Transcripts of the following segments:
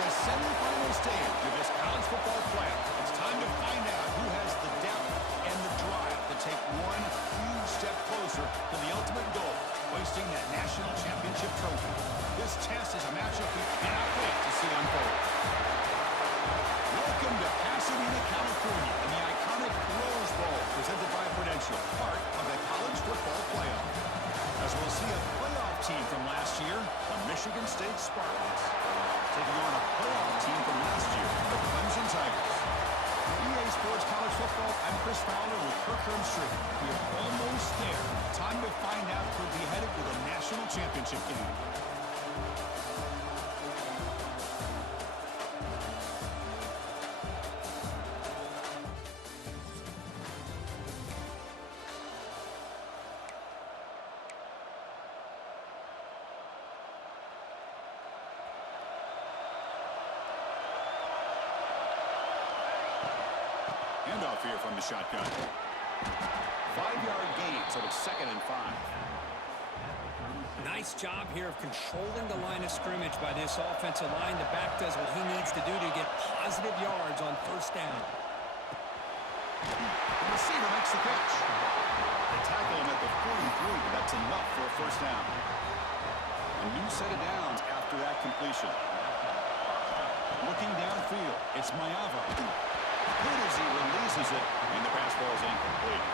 the semifinal stage of this college football playoff. It's time to find out who has the depth and the drive to take one huge step closer to the ultimate goal, hoisting that national championship trophy. This test is a matchup we cannot wait to see unfold. Welcome to Pasadena, California, in the iconic Rose Bowl, presented by Prudential, part of the college football playoff. As we'll see a playoff team from last year, the Michigan State Spartans, taking on a playoff team from last year, the Clemson Tigers. EA Sports College Football, I'm Chris Fowler with Kirk Herbstreit. We are almost there. Time to find out who'll be headed to the national championship game. Handoff here from the shotgun. 5-yard gain, so it's 2nd and 5. Nice job here of controlling the line of scrimmage by this offensive line. The back does what he needs to do to get positive yards on first down. The receiver makes the catch. They tackle him at the 43, but that's enough for a first down. A new set of downs after that completion. Looking downfield, it's Mayava. Good as he releases it, and the pass ball is incomplete.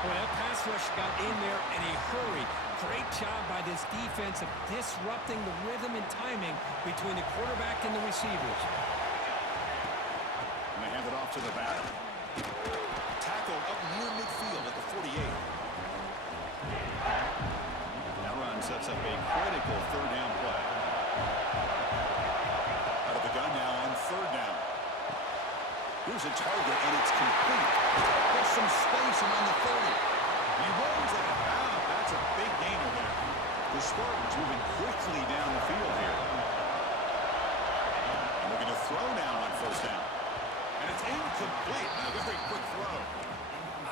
Boy, that pass rush got in there in a hurry. Great job by this defense of disrupting the rhythm and timing between the quarterback and the receivers. And they hand it off to the back. Tackle up near midfield at the 48. That run sets up a critical third down play. Out of the gun now on third down. Here's a target, and it's complete. There's some space around the 30. He rolls it out. That's a big gainer there. The Spartans moving quickly down the field here. And looking to throw now on first down. And it's incomplete. A very quick throw.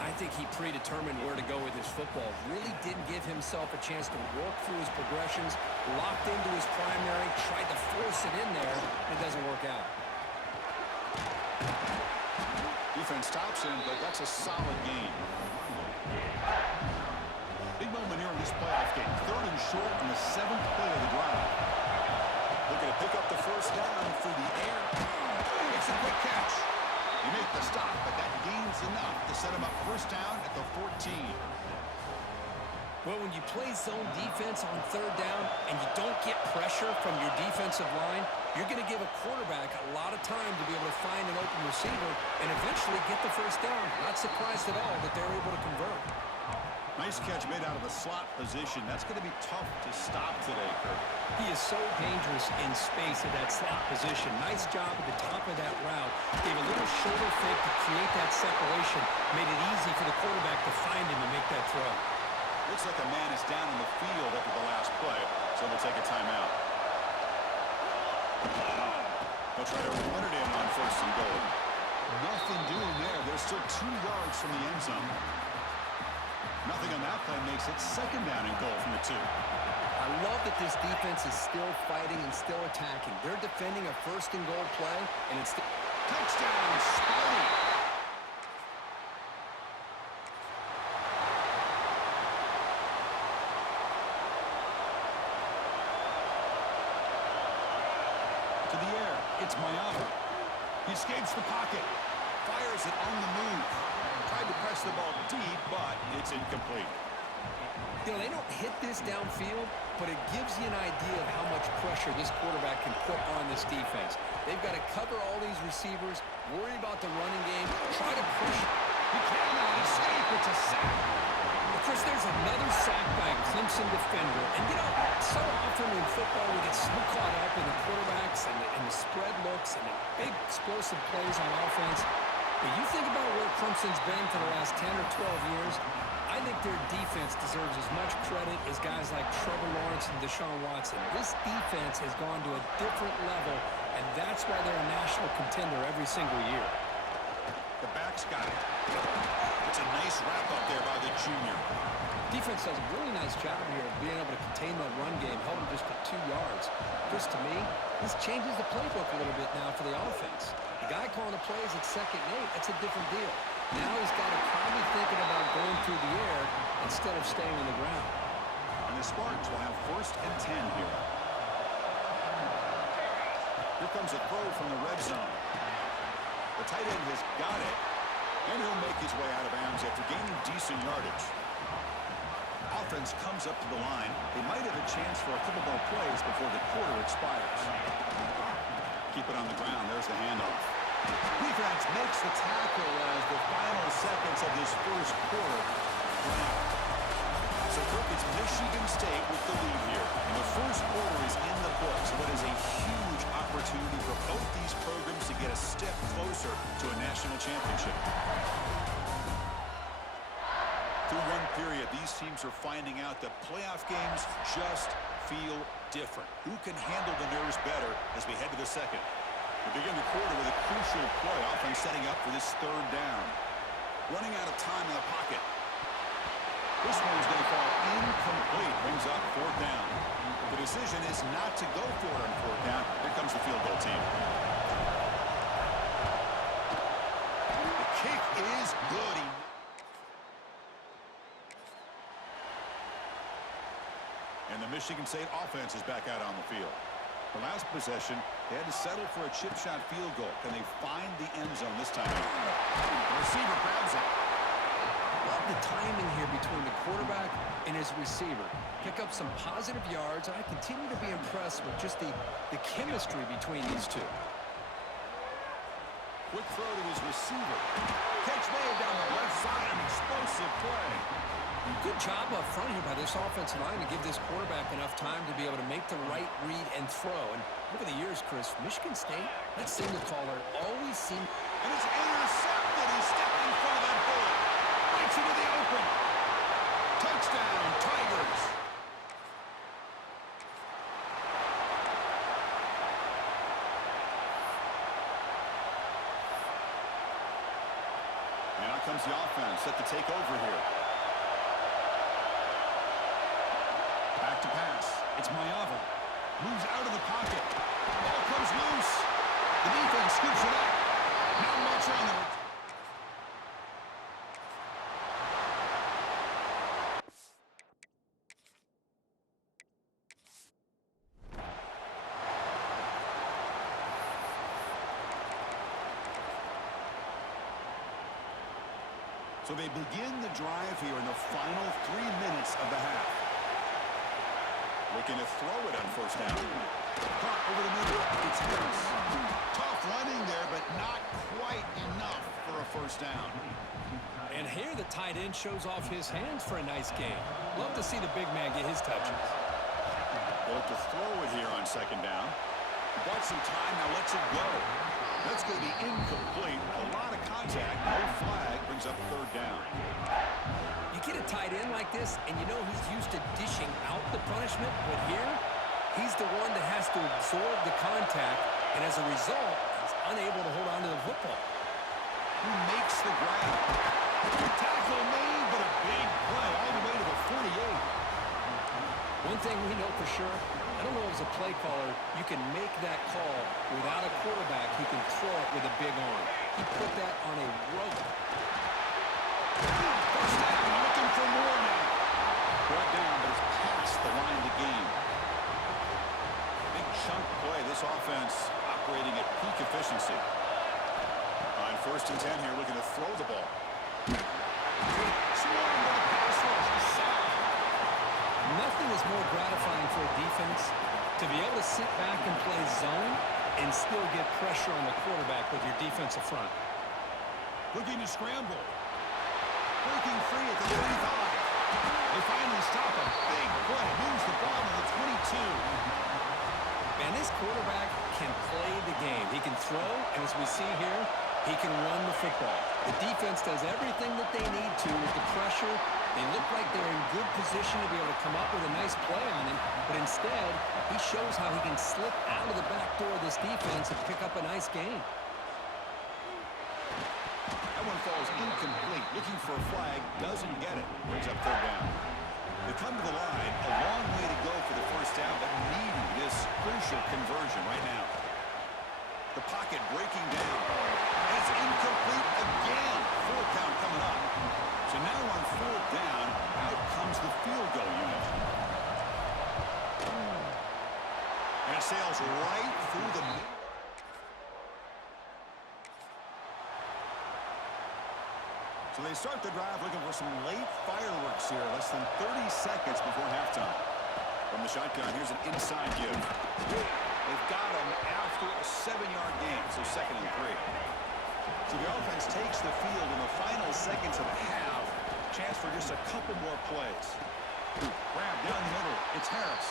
I think he predetermined where to go with his football. Really didn't give himself a chance to work through his progressions. Locked into his primary, tried to force it in there. It doesn't work out. Defense stops him, but that's a solid gain. Big moment here in this playoff game. 3rd and short in the 7th play of the drive. Looking to pick up the first down through the air. It's a quick catch. You make the stop, but that gains enough to set him up first down at the 14. Well, when you play zone defense on third down and you don't get pressure from your defensive line, you're going to give a quarterback a lot of time to be able to find an open receiver and eventually get the first down. Not surprised at all that they're able to convert. Nice catch made out of the slot position. That's going to be tough to stop today, Kirk. He is so dangerous in space at that slot position. Nice job at the top of that route. Gave a little shoulder fake to create that separation. Made it easy for the quarterback to find him and make that throw. Looks like a man is down in the field after the last play, so we'll take a timeout. They'll try to run it in on 1st and goal. Nothing doing there. They're still 2 yards from the end zone. Nothing on that play makes it 2nd down and goal from the 2. I love that this defense is still fighting and still attacking. They're defending a 1st and goal play, and it's touchdown, Sparty. To the air, it's Mayava. He escapes the pocket, fires it on the move. Tried to press the ball deep, but it's incomplete. You know, they don't hit this downfield, but it gives you an idea of how much pressure this quarterback can put on this defense. They've got to cover all these receivers, worry about the running game, try to push. He cannot escape. It's a sack. Of course, there's another sack by a Clemson defender. And, you know, so often in football we get so caught up in the quarterbacks and the spread looks and the big explosive plays on offense. But you think about where Clemson's been for the last 10 or 12 years, I think their defense deserves as much credit as guys like Trevor Lawrence and Deshaun Watson. This defense has gone to a different level, and that's why they're a national contender every single year. The back's got it. It's a nice wrap up there by the junior. Defense does a really nice job here of being able to contain that run game, held them just at 2 yards. Chris, to me, this changes the playbook a little bit now for the offense. The guy calling the plays at 2nd and 8, that's a different deal. Now he's got to probably thinking about going through the air instead of staying on the ground. And the Spartans will have 1st and 10 here. Here comes a throw from the red zone. The tight end has got it, and he'll make his way out of bounds after gaining decent yardage. Offense comes up to the line. They might have a chance for a couple more plays before the quarter expires. Keep it on the ground. There's the handoff. Defense makes the tackle as the final seconds of this first quarter run out. So, Kirk, it's Michigan State with the lead here. And the first quarter is in the books. So it is a huge opportunity for both these programs to get a step closer to a national championship. Through one period, these teams are finding out that playoff games just feel different. Who can handle the nerves better as we head to the second? We begin the quarter with a crucial play, offense setting up for this 3rd down. Running out of time in the pocket. This one's going to fall incomplete. Brings up 4th down. The decision is not to go for it on 4th down. Here comes the field goal team. The kick is good. And the Michigan State offense is back out on the field. The last possession, they had to settle for a chip shot field goal. Can they find the end zone this time? The receiver grabs it. Love the timing here between the quarterback and his receiver. Pick up some positive yards, and I continue to be impressed with just the chemistry between these two. Quick throw to his receiver. Catch made down the left side. An explosive play. Good job up front here by this offensive line to give this quarterback enough time to be able to make the right read and throw. And over the years, Chris, Michigan State, that signal caller always seemed... And it's intercepted. He stepped in front of that bullet. Breaks into the open. Touchdown, Tigers. And out comes the offense set to take over here. Back to pass. It's Mayava. Moves out of the pocket. Ball comes loose. The defense scoops it up. Not much on the... So they begin the drive here in the final 3 minutes of the half. Looking to throw it on 1st down. Caught over the middle. It's Harris. Tough running there, but not quite enough for a 1st down. And here the tight end shows off his hands for a nice game. Love to see the big man get his touches. They'll look to throw it here on 2nd down. Bought some time, now lets it go. That's going to be incomplete. A lot of contact, no flag, brings up 3rd down. You get a tight end like this, and you know he's used to dishing out the punishment, but here, he's the one that has to absorb the contact, and as a result, he's unable to hold on to the football. Who makes the grab? Tackle made, but a big play all the way to the 48. One thing we know for sure, I don't know as a play caller, you can make that call without a quarterback who can throw it with a big arm. He put that on a rope. First down, looking for more now. Brought down, but it's past the line of the game. Big chunk play. This offense operating at peak efficiency. On 1st and 10 here, looking to throw the ball. Swarmed by the pass rush. He's sacked. Nothing is more gratifying for a defense to be able to sit back and play zone and still get pressure on the quarterback with your defensive front. Looking to scramble. Breaking free at the 35. They finally stop a big play. Moves the ball to the 22. Man, this quarterback can play the game. He can throw, and as we see here, he can run the football. The defense does everything that they need to with the pressure. They look like they're in good position to be able to come up with a nice play on him, but instead, he shows how he can slip out of the back door of this defense and pick up a nice gain. That one falls incomplete. Looking for a flag. Doesn't get it. Brings up 3rd down. They come to the line, a long way to go for the first down, but needing this crucial conversion right now. The pocket breaking down. And it's incomplete again. 4 count coming up. So now on 4th down, out comes the field goal unit. And it sails right through the middle. So they start the drive looking for some late fireworks here. Less than 30 seconds before halftime. From the shotgun, here's an inside give. They've got him after a 7-yard gain, so 2nd and 3. So the offense takes the field in the final seconds of the half. Chance for just a couple more plays. Grab down the middle. It's Harris.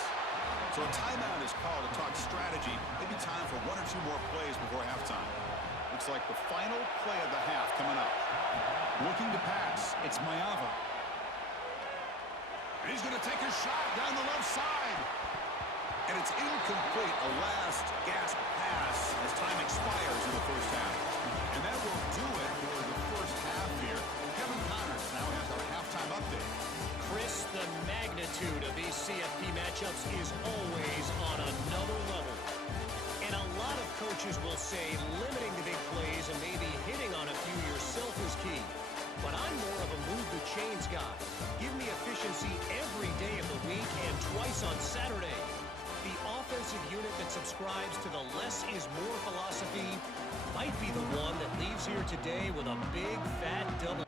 So a timeout is called to talk strategy. Maybe time for 1 or 2 more plays before halftime. Looks like the final play of the half coming up. Looking to pass. It's Mayava. And he's going to take a shot down the left side. And it's incomplete. A last gasp pass as time expires in the first half. And that will do it for the first half here. Kevin Connors now has our halftime update. Chris, the magnitude of these CFP matchups is always on another level. And a lot of coaches will say limiting the big plays and maybe hitting on a few yourself is key. But I'm more of a move the chains guy. Give me efficiency every day of the week and twice on Saturday. The offensive unit that subscribes to the less is more philosophy might be the one that leaves here today with a big, fat double.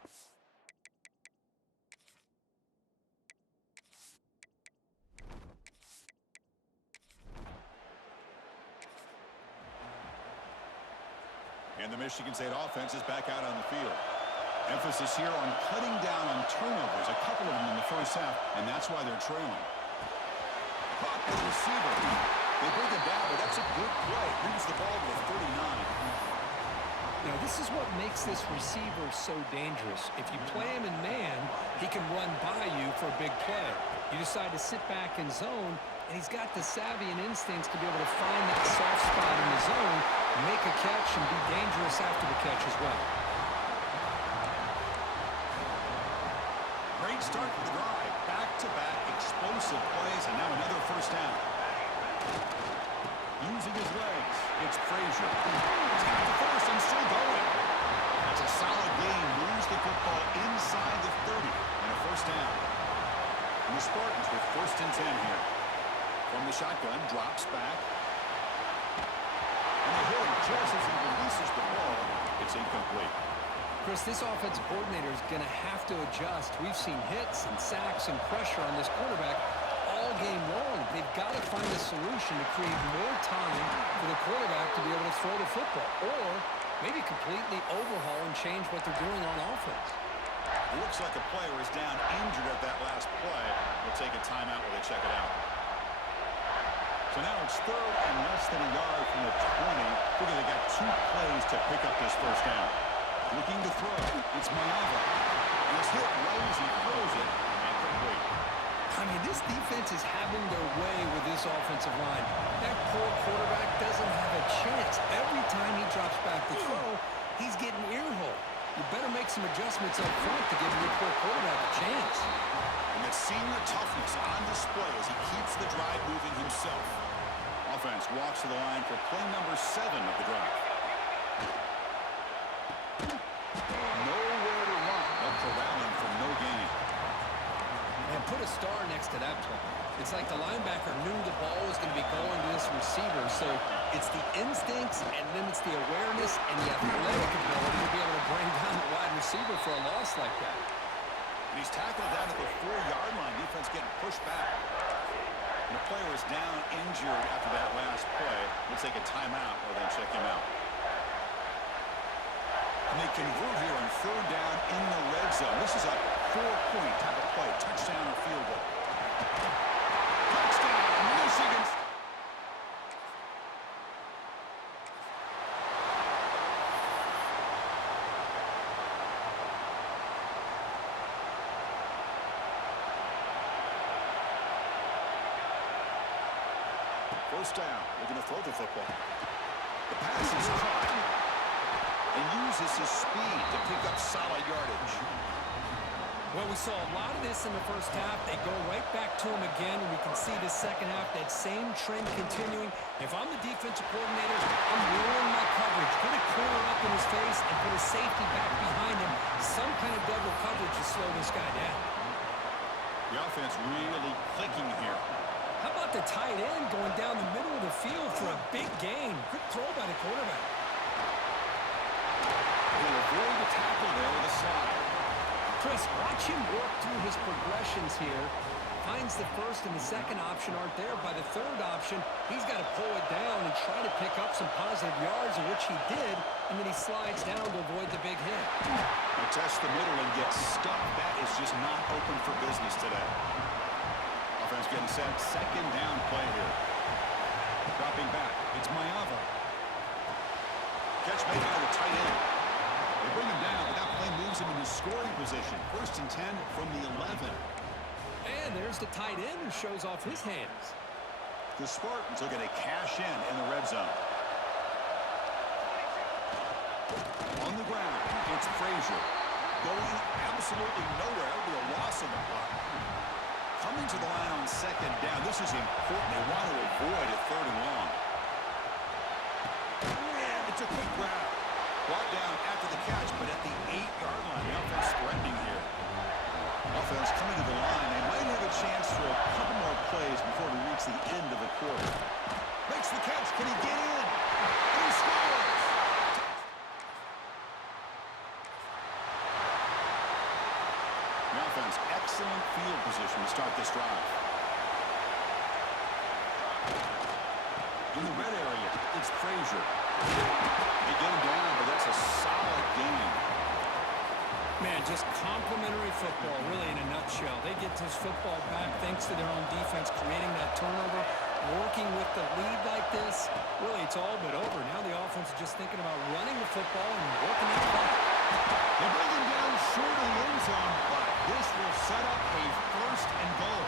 And the Michigan State offense is back out on the field. Emphasis here on cutting down on turnovers, a couple of them in the first half, and that's why they're trailing. Caught the receiver. They bring it down, but that's a good play. Brings the ball to the 39. Now, this is what makes this receiver so dangerous. If you play him in man, he can run by you for a big play. You decide to sit back in zone, and he's got the savvy and instincts to be able to find that soft spot in the zone, make a catch, and be dangerous after the catch as well. Great start to the drive. Back-to-back explosive plays, and now another first down. Using his legs, it's Frazier. He's got the first and still going. That's a solid gain. Moves the football inside the 30 and a first down. And the Spartans with 1st and 10 here. From the shotgun, drops back. And the hit just as he releases the ball, it's incomplete. Chris, this offensive coordinator is going to have to adjust. We've seen hits and sacks and pressure on this quarterback all game long. They've got to find a solution to create more time for the quarterback to be able to throw the football, or maybe completely overhaul and change what they're doing on offense. It looks like a player is down injured at that last play. We'll take a timeout while they check it out. So now it's 3rd and less than a yard from the 20. Figure they got 2 plays to pick up this first down. Looking to throw. It's Mayava. And it's hit right as he throws it. And complete. I mean, this defense is having their way with this offensive line. That poor quarterback doesn't have a chance. Every time he drops back to throw, he's getting earhole. You better make some adjustments up front to give your poor quarterback a chance. And that senior toughness on display as he keeps the drive moving himself. Offense walks to the line for play number 7 of the drive. Nowhere to run, but corralling for no gain. And put a star next to that play. It's like the linebacker knew the ball was going to be going to this receiver, so it's the instincts and then it's the awareness and the athletic ability to be able to bring down the wide receiver for a loss like that. And he's tackled down at the 4-yard line. Defense getting pushed back. And the player is down injured after that last play. We'll take a timeout or then check him out. And they convert here on 3rd down in the red zone. This is a 4-point type of play. Touchdown or field goal. Touchdown, Michigan. First down. They're going to throw the football. The pass is caught and uses his speed to pick up solid yardage. Well, we saw a lot of this in the first half. They go right back to him again, and we can see the second half, that same trend continuing. If I'm the defensive coordinator, I'm rolling my coverage. Put a corner up in his face and put a safety back behind him. Some kind of double coverage to slow this guy down. The offense really clicking here. How about the tight end going down the middle of the field for a big gain? Good throw by the quarterback. He'll avoid the tackle there with a slide. Chris, watch him work through his progressions here. Finds the first and the second option aren't there. By the third option, he's got to pull it down and try to pick up some positive yards, of which he did, and then he slides down to avoid the big hit. They test the middle and get stuck. That is just not open for business today. Offense getting set. Second down play here. Dropping back. It's Mayava. Catch made by the tight end. They bring him down, but that play moves him into scoring position. 1st and 10 from the 11. And there's the tight end who shows off his hands. The Spartans looking to cash in the red zone. On the ground, it's Frazier. Going absolutely nowhere with a loss of the clock. Coming to the line on second down. This is important. They want to avoid a 3rd and long. And it's a quick grab. Brought down after the catch, but at the 8-yard line. The offense threatening here. Offense coming to the line. They might have a chance for a couple more plays before we reach the end of the quarter. Makes the catch. Can he get in? And he scores! The offense, excellent field position to start this drive. In the red area, it's Frazier. They get him down, but that's a solid game. Man, just complimentary football, really, in a nutshell. They get this football back thanks to their own defense, creating that turnover, working with the lead like this. Really, it's all but over. Now the offense is just thinking about running the football and working the clock. They bring him down short of the end zone, but this will set up a 1st and goal.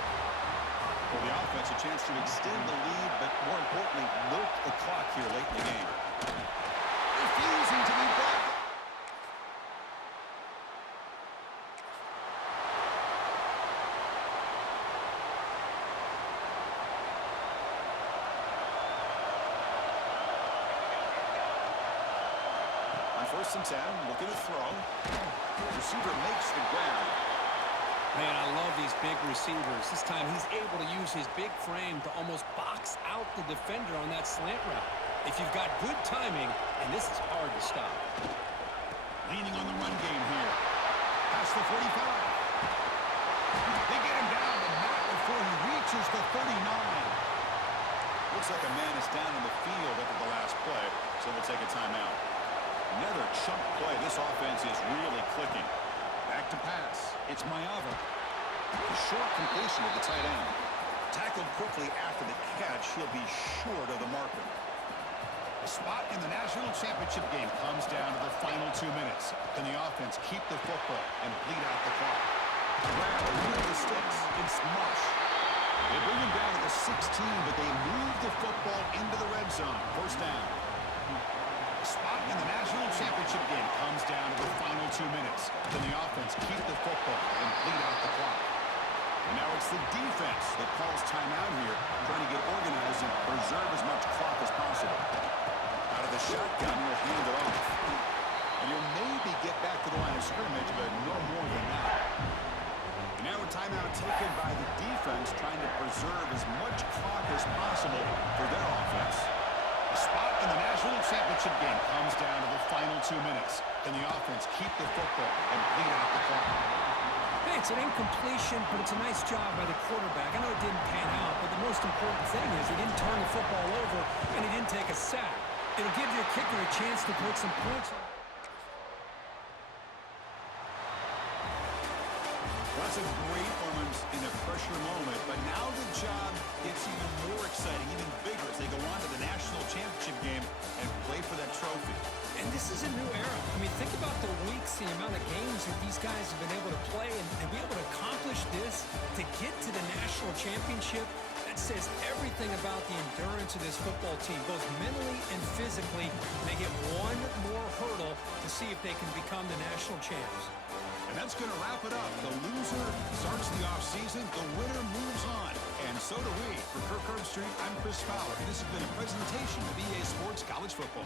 For the offense, a chance to extend the lead, but more importantly, milk the clock here late in the game. Refusing to be brought. On 1st and 10, looking to throw. The receiver makes the grab. Man, I love these big receivers. This time he's able to use his big frame to almost box out the defender on that slant route. If you've got good timing, and this is hard to stop. Leaning on the run game here. Past the 45. They get him down, but not before he reaches the 39. Looks like a man is down in the field after the last play, so we'll take a timeout. Another chunk play. This offense is really clicking. Back to pass. It's Mayava. A short completion of the tight end. Tackled quickly after the catch. He'll be short of the marker. The spot in the national championship game comes down to the final 2 minutes. Can the offense keep the football and bleed out the clock? Grab one of the sticks. It's Mush. They bring him down to the 16, but they move the football into the red zone. 1st down. The spot in the national championship game comes down to the final 2 minutes. Can the offense keep the football and bleed out the clock? And now it's the defense that calls timeout here, trying to get organized and preserve as much clock as possible. Out of the shotgun, will hand it off. And he'll maybe get back to the line of scrimmage, but no more than that. And now a timeout taken by the defense, trying to preserve as much clock as possible for their offense. The spot in the national championship game comes down to the final 2 minutes. Can the offense keep the football and bleed out the clock? Hey, it's an incompletion, but it's a nice job by the quarterback. I know it didn't pan out, but the most important thing is he didn't turn the football over and he didn't take a sack. It'll give your kicker a chance to put some points on. That's a great performance in a pressure moment, but now the job gets even more exciting, even bigger as they go on to the national championship game and play for that trophy. And this is a new era. I mean, think about the weeks, the amount of games that these guys have been able to play and be able to accomplish this, to get to the national championship. That says everything about the endurance of this football team, both mentally and physically. They get one more hurdle to see if they can become the national champs. And that's going to wrap it up. The loser starts the offseason. The winner moves on. And so do we. For Kirk Herbstreit, I'm Chris Fowler. And this has been a presentation of EA Sports College Football.